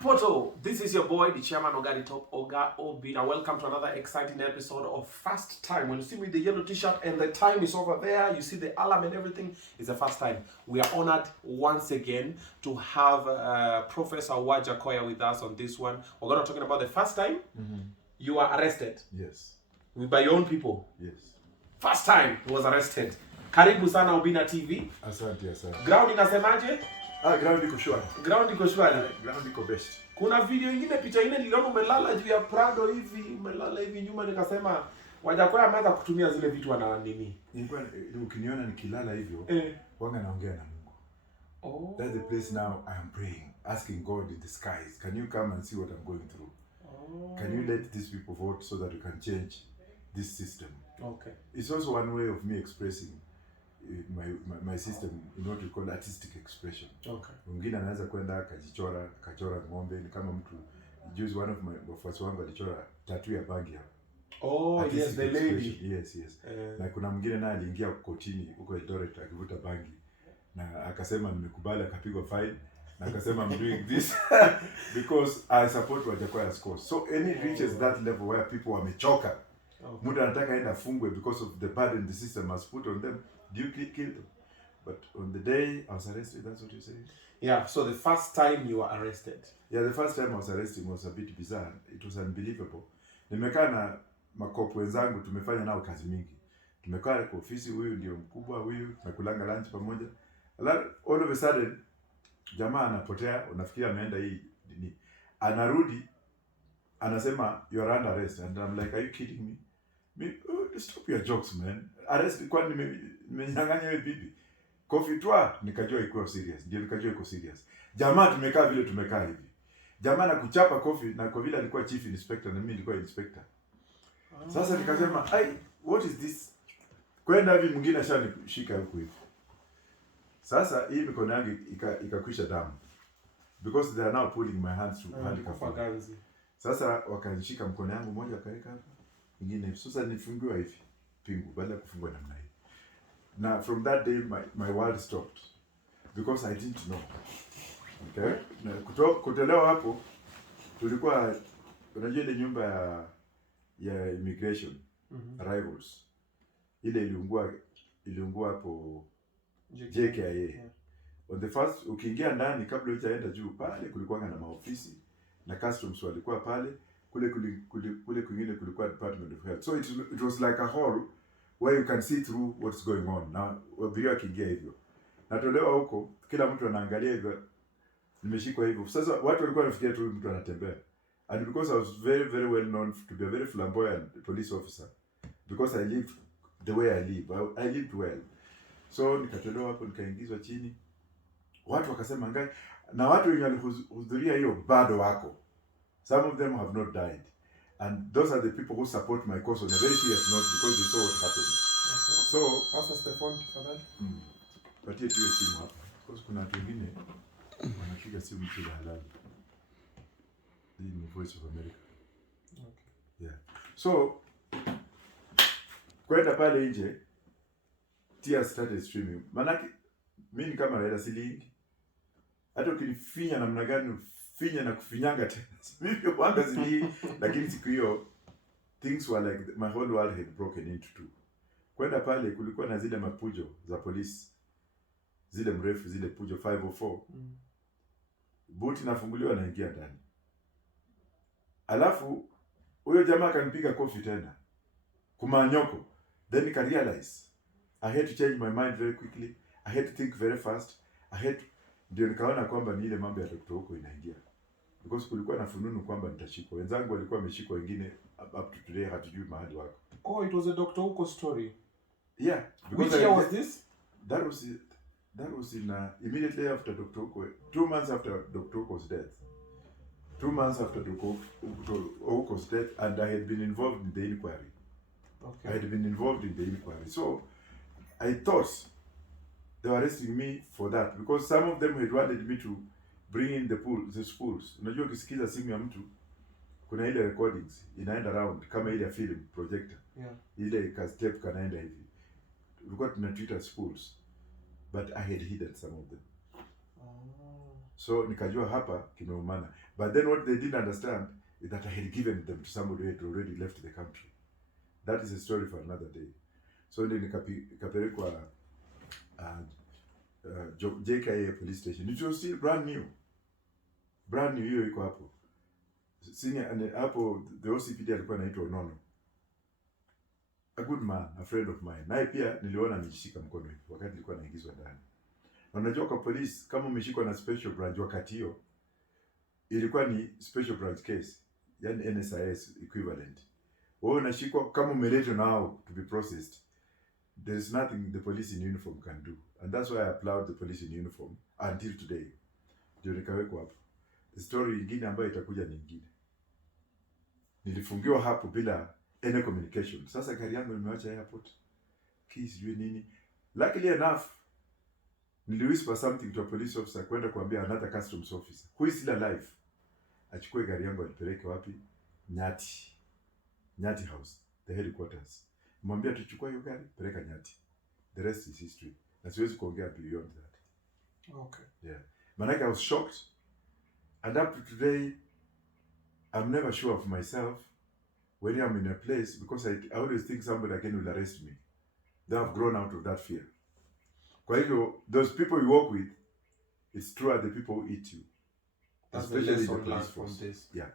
Poto, this is your boy, the chairman Ogari Top Oga Obinna. Welcome to another exciting episode of First Time. When you see me with the yellow t-shirt and the time is over there, you see the alarm and everything, it's the first time. We are honored once again to have Professor Wajackoya with us on this one. We're going to talking about the first time you were arrested. Yes. By your own people. Yes. First time he was arrested. Karibu sana ObinnaTV. Asante, asante. Ground inasemaje? Ground iko shwari. Ground iko shwari. Ground iko best. Kuna video ingine, picha ingine niliona umelala juu ya Prado hivi, umelala hivi nyuma, nikasema Wajackoya ameanza kutumia zile vitu ana nini. Nilikuwa ukiniona nikilala hivyo, wanga naongea na Mungu. Oh. That's the place now I am praying, asking God in the skies, can you come and see what I'm going through? Oh. Can you let these people vote so that we can change this system? Okay. It's also one way of me expressing my system in what we call artistic expression. Okay. Mwingine anaweza kwenda kachora ng'ombe, ni kama mtu juzi one of my wafuasi wangu alichora tattoo ya bangi hapa. Oh, artistic, yes, the lady. Yes. Na kuna mwingine naye aliingia kotini huko Eldoret akivuta bangi na akasema nimekubali, akapigwa fine na akasema I'm doing this because I support Wajackoya's cause. So any reaches that level where people wamechoka, mtu anataka aenda fungwe because of the burden the system has put on them, do you kill them? But on the day I was arrested, that's what you say? Yeah, so the first time you were arrested. Yeah, the first time I was arrested was a bit bizarre. It was unbelievable. Nimekaa na makopo wenzangu, tumefanya nao kazi mingi. Tumekaa kwa ofisi, huyu ndio mkubwa, huyu tumekulanga lunch pamoja. All of a sudden, jamaa anapotea, unafikiria ameenda hii nini. Anarudi, anasema you're under arrest, and I'm like, are you kidding me? Stop your jokes, man. Arrest kwa nimenyang'anya wewe bibi. Coffee twa nikajua iko serious. Ndio nikajua iko serious. Jamaa tumekaa vile tumekaa hivi. Jamaa nakuchapa coffee, na kwa vile alikuwa chief inspector na mimi nilikuwa inspector. Sasa nikasema, what is this? Kwenda hivi mwingine ashanishika huko hivi. Sasa hii mikono yangu ikakwisha damu. Because they are now pulling my hands to handcuff. Sasa wakanishika mkono yangu moja wakaweka hapa. Ingine sasa nifungiwa hivi pingu baada ya kufungwa namna hii. Now from that day my world stopped because I didn't know. Okay? Na kutolewa hapo tulikuwa unajua ile nyumba ya immigration arrivals. Ile iliungua hapo JKIA. Yeah. On the first ukiingia ndani kabla hujaenda juu pale kulikuwa na maofisi na customs walikuwa pale. Kule kwingine kulikuwa Department of Health. So it was like a hall where you can see through what's going on. Na wabiria wakiingia hivyo. Natolewa huko, kila mtu anaangalia hivyo. Nimeshikwa hivyo. Sasa watu walikuwa wanafikiria tu mtu anatembea. And because I was very, very well known to be a very flamboyant police officer. Because I lived the way I live. I lived well. So nikatolewa hapo, nikaingizwa chini. Watu wakasema ngai. Na watu wenye walihudhuria hiyo bado wako. Some of them have not died. And those are the people who support my cause on a very serious note because they saw what happened. Okay. So, pass us the phone for that. Patie tu hiyo simu hapa. Because kuna watu wengine wanapiga simu kila halali. Hii ni Voice of America. Okay. Yeah. So, kwenda pale nje, tears started streaming. Manake, mimi kama raia silingi. Hata ukinifinya namna gani finya na kufinyanga tena. Mimi wanga zili, lakini siku hiyo things were like my whole world had broken into two. Kwenda pale kulikuwa na zile mapujo za polisi. Zile mrefu, zile pujo 504. Buti nafunguliwa na ingia ndani. Alafu huyo jamaa akanipiga kofi tena. Kumanyoko. Then I realized I had to change my mind very quickly. I had to think very fast. Ndio nikaona kwamba ni ile mambo ya Dr. huko inaingia. Because kulikuwa na fununu kwamba nitashikwa. Wenzangu walikuwa wameshikwa, wengine up to today hatujui mahali wako. Oh, it was a Dr. Huko story. Yeah. Which year was this? That was in immediately after Dr. Huko. 2 months after Dr. Huko's death. 2 months after Dr. Huko's death, and I had been involved in the inquiry. Okay. I had been involved in the inquiry. So I thought they were arresting me for that because some of them had wanted me to bring in the spools. Unajua ukisikiza simu ya mtu kuna ile recordings inaenda around kama ile film projector. Yeah. Ile tape kanaenda hivi. Tulikuwa tunatreat spools, but I had hidden some of them. So nikajua hapa kimeumana. But then what they didn't understand is that I had given them to somebody who had already left the country. That is a story for another day. So then nikapelekwa JKA police station. It was still brand new. Brand new, hiyo iko hapo. Senior hapo the OCPD alikuwa anaitwa Nono. A good man, a friend of mine. Naye pia niliona nijishika mkono hivi wakati nilikuwa naingizwa ndani. Na unajua kwa police kama umeshikwa na special branch wakati hiyo ilikuwa ni special branch case, yani NSIS equivalent. Wewe unashikwa kama umeletwa nao to be processed. There is nothing the police in uniform can do. And that's why I applaud the police in uniform until today. Ndio nikawekwa hapo. The story nyingine ambayo itakuja ni nyingine. Nilifungiwa hapo bila any communication. Sasa gari yangu nimeacha airport. Keys sijui nini. Luckily enough, niliwhisper something to a police officer kwenda kuambia another customs officer who is still alive. Achukue gari yangu alipeleke wapi? Nyati. Nyati House, the headquarters. Mwambia tuchukue hiyo gari, peleka Nyati. The rest is history. Na siwezi kuongea beyond that. Okay. Yeah. Manake I was shocked. And up to today, I'm never sure of myself when I'm in a place because I always think somebody again will arrest me. They have grown out of that fear. Kwa hivyo, those people you work with, it's true that the people who eat you. That's Especially the the lesson police from force. this. Yeah.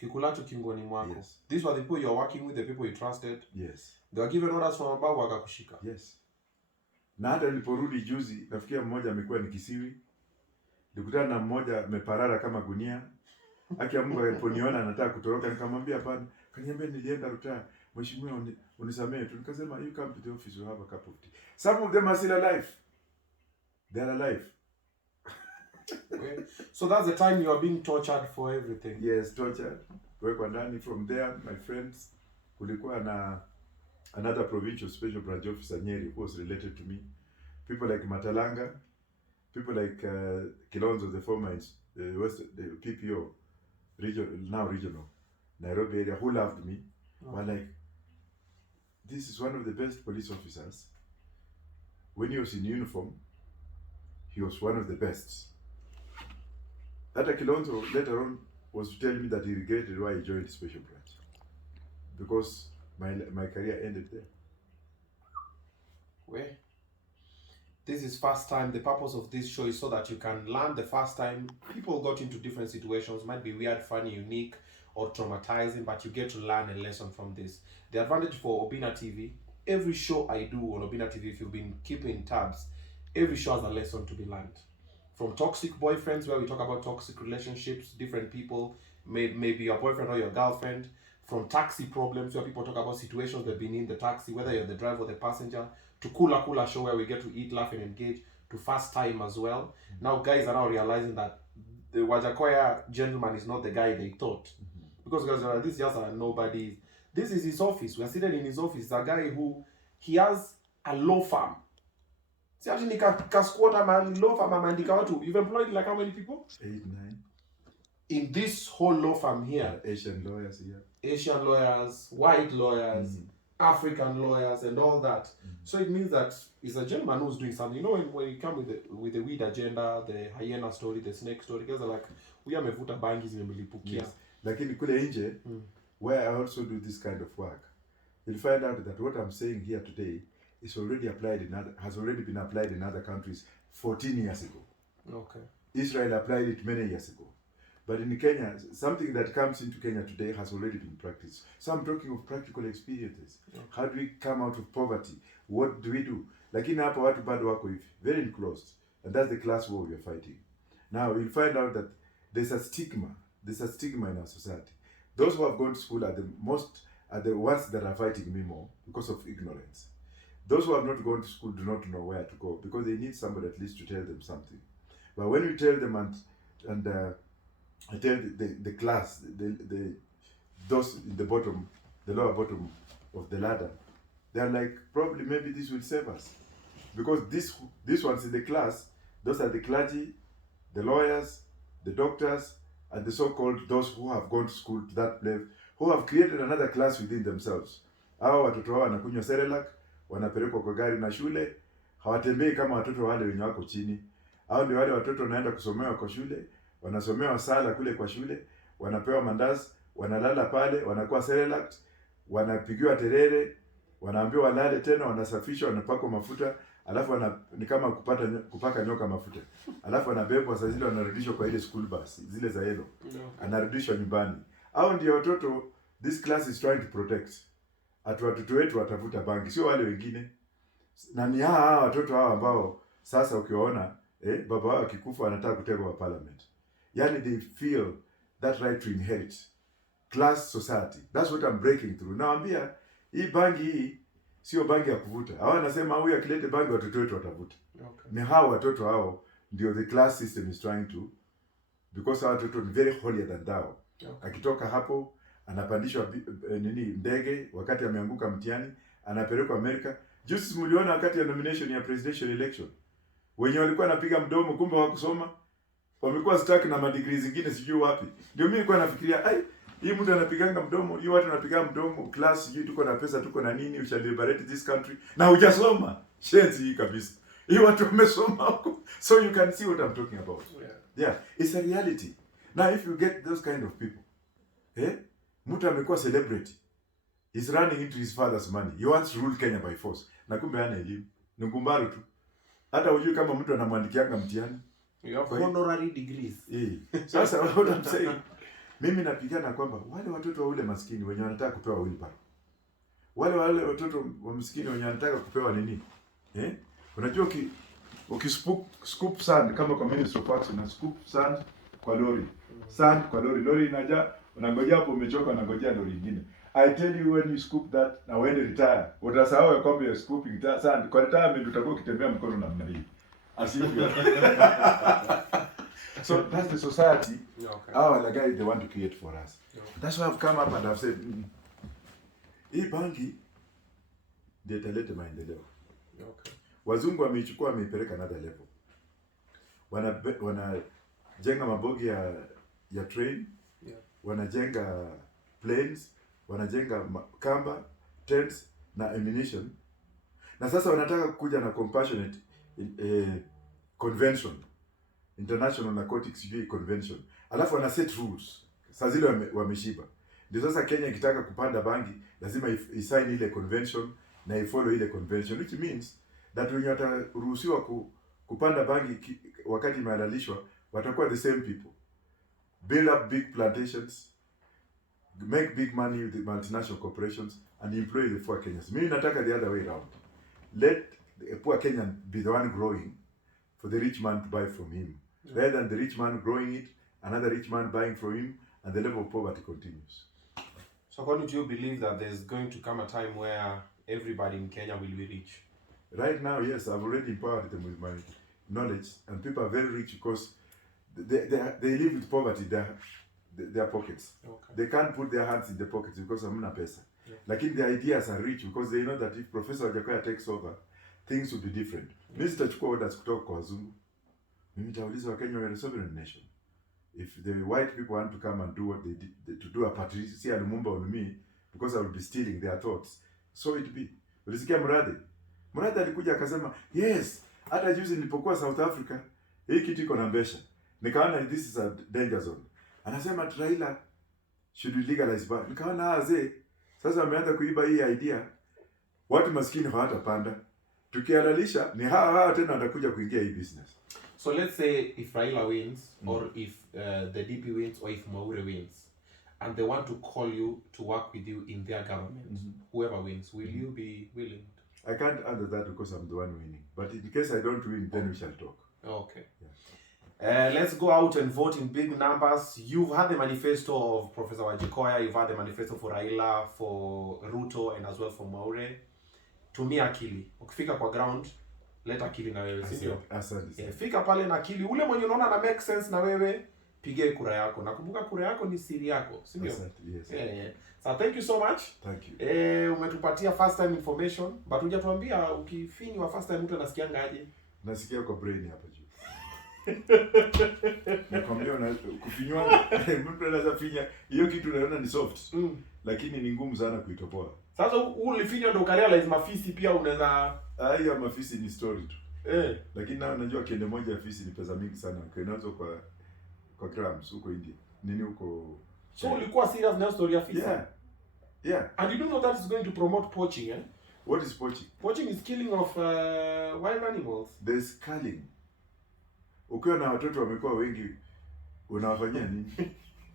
Kikulacho kingoni mwako. Yes. These were the people you're working with, the people you trusted. Yes. They were given orders from above wakakushika. Yes. Na hata niliporudi juzi, nafikia mmoja amekuwa ni kisiwi. Nilikutana na mmoja ameparara kama gunia. Akiamka aliponiona anataka kutoroka nikamwambia hapana. Kaniambia nilienda Rutaa. Mheshimiwa unisamehe tu. Nikasema you come to the office, you have a cup of tea. Some of them are still alive. They are alive. Okay. So that's the time you are being tortured for everything. Yes, tortured. Wekwa ndani. From there, my friends, kulikuwa na another provincial special branch officer Nyeri who was related to me. People like Matalanga, people like Kilonzo, the former the PPO, regional, Nairobi area, who loved me. Oh. Were like, this is one of the best police officers. When he was in uniform, he was one of the best. That Kilonzo later on was to tell me that he regretted why he joined the special branch. Because my career ended there. Where? This is first time. The purpose of this show is so that you can learn the first time people got into different situations. Might be weird, funny, unique, or traumatizing, but you get to learn a lesson from this. The advantage for ObinnaTV, every show I do on ObinnaTV, if you've been keeping tabs, every show has a lesson to be learned. From toxic boyfriends, where we talk about toxic relationships, different people, maybe your boyfriend or your girlfriend. From taxi problems, where people talk about situations they've been in the taxi, whether you're the driver or the passenger, to Kula show where we get to eat, laugh, and engage, to Fast Time as well. Mm-hmm. Now guys are now realizing that the Wajackoya gentleman is not the guy they thought. Mm-hmm. Because guys are like, this is just a nobody. This is his office. We are seated in his office. It's a guy who, he has a law firm. See, actually, squatter man, law firm, ameandika watu. You've employed like how many people? 8, 9. In this whole law firm here. Asian lawyers here. Asian lawyers, white lawyers, mm-hmm. African lawyers, and all that. Mm-hmm. So it means that he's a gentleman who's doing something. You know, when you come with the weed agenda, the hyena story, the snake story, guys are like, we are mevuta bangi zimelipukia. Yes. Lakini kule nje, where I also do this kind of work, you'll find out that what I'm saying here today is already has already been applied in other countries 14 years ago. Okay. Israel applied it many years ago. But in Kenya, something that comes into Kenya today has already been practiced. So I'm talking of practical experiences. Okay. How do we come out of poverty? What do we do? Lakini hapa watu bado wako hivi, very enclosed. And that's the class war we are fighting. Now, you'll find out that there's a stigma. There's a stigma in our society. Those who have gone to school are the ones that are fighting me more because of ignorance. Those who have not gone to school do not know where to go because they need somebody at least to tell them something. But when you tell them and I tell the class, those in the bottom, the lower bottom of the ladder, they're like, probably maybe this will save us. Because these ones in the class, those are the clergy, the lawyers, the doctors, and the so-called those who have gone to school to that level, who have created another class within themselves. Hawa watoto wao wanakunywa Cerelac, wanapelekwa kwa gari na shule, hawatembei kama watoto wale wenye wako chini. Hao ndio wale watoto wanaenda kusomewa kwa shule, wanasomewa sala kule kwa shule, wanapewa mandazi, wanalala pale, wanakuwa Cerelac, wanapigiwa terere, wanaambiwa walale tena, wanasafishwa, wanapakwa mafuta, alafu ni kama kupaka nyoka mafuta. Alafu wanabebwa saa zile wanarudishwa kwa ile school bus, zile za yellow. Anarudishwa nyumbani. Hao ndio watoto this class is trying to protect. Watoto wetu watavuta bangi, sio wale wengine. Na ni hawa watoto hawa ambao sasa ukiwaona baba wao akikufa anataka kutekwa kwa parliament. Yani they feel that right to inherit class society. That's what I'm breaking through. Naambia hii bangi hii sio bangi ya kuvuta. Hao wanasema huyu akilete bangi watoto wetu watavuta. Okay. Ni hao watoto hao ndio the class system is trying to, because hao watoto ni very holier than thou. Okay. Akitoka hapo anapandishwa ndege wakati ameanguka mtihani, anapelekwa Amerika. Juzi mliona wakati ya nomination ya presidential election, wenye walikuwa napiga mdomo kumbe hawakusoma, wamekuwa stuck na madegree zingine sijui wapi. Ndio mimi nilikuwa nafikiria hii mtu anapiganga mdomo, hii watu wanapiga mdomo, class sijui tuko na pesa, tuko na nini, we shall liberate this country. Na hujasoma. Shenzi hii kabisa. Hii watu wamesoma huko. So you can see what I'm talking about. Yeah, it's a reality. Now if you get those kind of people, mtu amekuwa celebrity, he's running into his father's money. He wants to rule Kenya by force. Na kumbe hana elimu. Ni ngumbaru tu. Hata hujui kama mtu anamwandikianga mtihani. You have honorary degrees. Sasa what I'm saying, mimi napigana kwamba wale watoto wa ule maskini wenye wanataka kupewa wheelbarrow, wale watoto wa maskini wenye wanataka kupewa nini, unajua scoop sand kama kwa Ministry of Works, na scoop sand kwa lori, lori inaja, unangojea hapo umechoka, unangojea lori nyingine. I tell you, when you scoop that na when you retire, utasahau kwamba you're scooping sand. Kwa retirement utakuwa ukitembea mkono namna hii. Asivyo. So that's the society our guys they want to create for us. That's why I've come up and I've said, hii bangi ndio italeta maendeleo. Wazungu wameichukua wameipeleka another level. Wanajenga mabogi ya train, wanajenga planes, wanajenga kamba, tents na ammunition. Na sasa wanataka kuja na compassionate convention, International Narcotics Convention. Alafu wana set rules. Sasa zile wameshiba. Ndio sasa Kenya ikitaka kupanda bangi lazima isign ile convention na ifollow ile convention, which means that wenye wataruhusiwa kupanda bangi wakati imehalalishwa watakuwa the same people. Build up big plantations, make big money with the multinational corporations and employ the poor Kenyans. Mimi nataka the other way around. Let the poor Kenyan be the one growing for the rich man to buy from him. Rather than the rich man growing it, another rich man buying from him, and the level of poverty continues. So according to you, believe that there's going to come a time where everybody in Kenya will be rich? Right now, yes, I've already empowered them with my knowledge, and people are very rich because they live with poverty, their pockets. Okay. They can't put their hands in the pockets because hamna pesa. Like the ideas are rich because they know that if Professor Wajackoya takes over, things will be different. Mimi sitachukua orders kutoka kwa wazungu. Mimi nitauliza Wakenya, we are a sovereign nation. If the white people want to come and do what they did, to do a patrician Lumumba on me, because I will be stealing their thoughts, so it be. Ulisikia Murade alikuja akasema, yes, hata juzi nilipokuwa South Africa, hii kitu iko na mbesha. Nikaona this is a danger zone. Anasema Raila should we legalize bar. Nikaona sasa wameanza kuiba hii idea. Watu maskini hawatapanda. Tukihalalisha ni hawa tena watakuja kuingia hii business. So let's say if Raila wins, or if the DP wins, or if Maure wins, and they want to call you to work with you in their government, whoever wins, will you be willing? I can't answer that because I'm the one winning. But in case I don't win, then we shall talk. Okay. Yeah. Let's go out and vote in big numbers. You've had the manifesto of Professor Wajackoya, you've had the manifesto for Raila, for Ruto, and as well for Maure. Tumia akili. Ukifika kwa ground, let akili na wewe, sio? Asante. Fika pale na akili. Ule mwenye unaona na make sense na wewe, pige kura yako. Nakumbuka kura yako ni siri yako, sio? Asante, yes. Yeah. So thank you so much. Thank you. Umetupatia first time information, but hujatuambia ukifinywa first time mtu anasikianga aje? Nasikia kwa brain hapa juu. Nakwambia na kufinywa mtu anaweza finya hiyo kitu unaona ni soft. Lakini ni ngumu sana kuitoboa. Sasa ulifinywa ndo ukarealize mafisi pia unaweza hiyo mafisi ni story tu. Lakini nao najua kende moja ya fisi ni pesa mingi sana. Ukiinazo kwa grams huko India. Nini huko. So ulikuwa serious na story ya fisi? Yeah. And you don't know that is going to promote poaching, eh? What is poaching? Poaching is killing of wild animals. There's culling. Ukiwa na watoto wamekuwa wengi unawafanyia nini?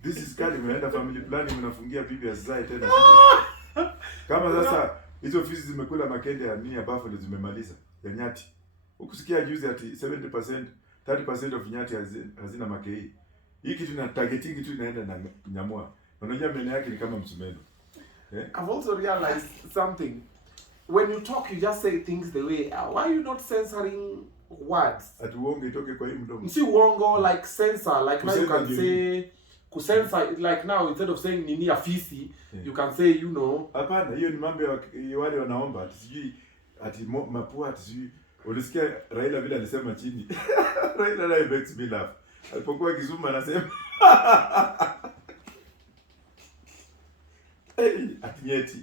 This is culling. Unaenda family planning, unafungia bibi asizae tena. Kama sasa hizo fisi zimekula makende ya nini ya buffalo zimemaliza ya nyati. Ukusikia juzi ati 70%, 30% of nyati hazina makei. Hii kitu na targeting tu inaenda na nyamua. Unajua meno yake ni kama msumeno. I've also realized something. When you talk, you just say things the way. Why are you not censoring words? Ati uongo itoke kwa hii mdomo. See uongo like censor, like now you can say censor like now instead of saying nini afisi, you can say you know. Hapana, hiyo ni mambo ya wale wanaomba ati sijui ati mapua ati sijui. Ulisikia Raila vile alisema chini. Raila naye makes me laugh. Alipokuwa Kizuma anasema ati nyeti.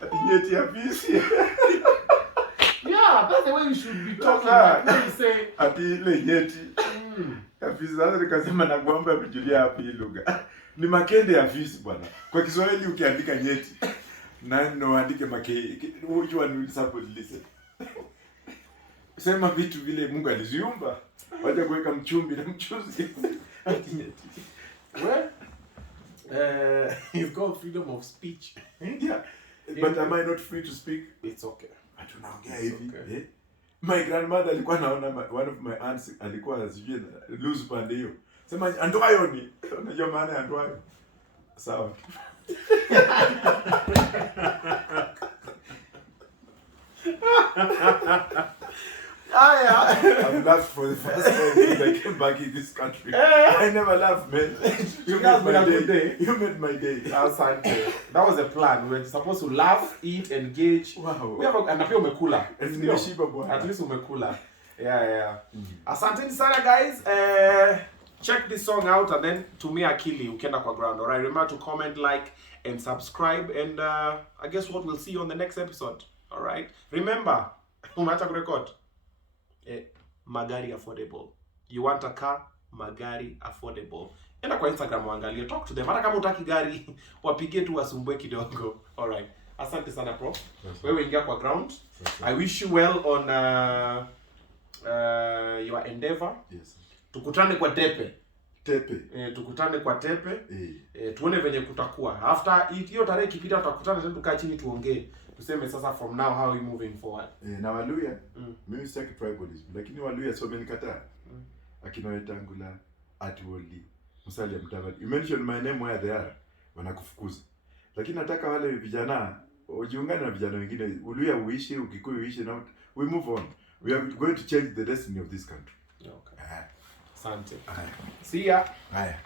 Ati nyeti ya fisi. Yeah, that's the way you should be talking. Like you say ati ile nyeti. Afisi sasa nikasema na kuomba kujulia hapo hii lugha. Ni makende ya fisi bwana. Kwa Kiswahili ukiandika nyeti na uandike makei, which one will support listen? Sema vitu vile Mungu aliziumba. Wacha kuweka mchumbi na mchuzi. Well, you've got freedom of speech. Yeah. But am I not free to speak? It's okay. Tunaongea hivi. My grandmother alikuwa naona one of my aunts alikuwa asijue lose pande hiyo. Sema andwayo ni. Unajua maana ya andwayo? Sawa. I've laughed for the first time since I came back in this country. I never laughed, man. You made my day. You made my day. Asante. That was a plan. We were supposed to laugh, eat, engage. Wow. We have and pia umekula. Nimeshiba bwana. At least umekula. Yeah. Asante sana guys. Check this song out and then tumia akili ukienda kwa ground. Alright, remember to comment, like and subscribe, and I guess what we'll see you on the next episode. Alright. Remember, umeacha kurecord. Magari affordable. You want a car? Magari affordable. Enda kwa Instagram waangalie, talk to them. Hata kama utaki gari, wapigie tu wasumbue kidogo. Alright. Asante sana Prof. Wewe ingia kwa ground. I wish you well on your endeavor. Yes. Tukutane kwa tepe. Tukutane kwa tepe. Tuone venye kutakuwa. After hiyo tarehe ikipita tutakutana tena tukae chini tuongee. Tuseme sasa from now how we moving forward. Na Waluya, mimi sitaki tribalism, lakini Waluya so amenikataa. Akina Wetangula, Atuoli, Musalia Mudavadi. You mentioned my name where they are, wanakufukuza. Lakini nataka wale vijana ujiungane na vijana wengine. Waluya uishi, Ukikuyu uishi, now we move on. We are going to change the destiny of this country. Okay. Asante. Haya. See ya. Haya.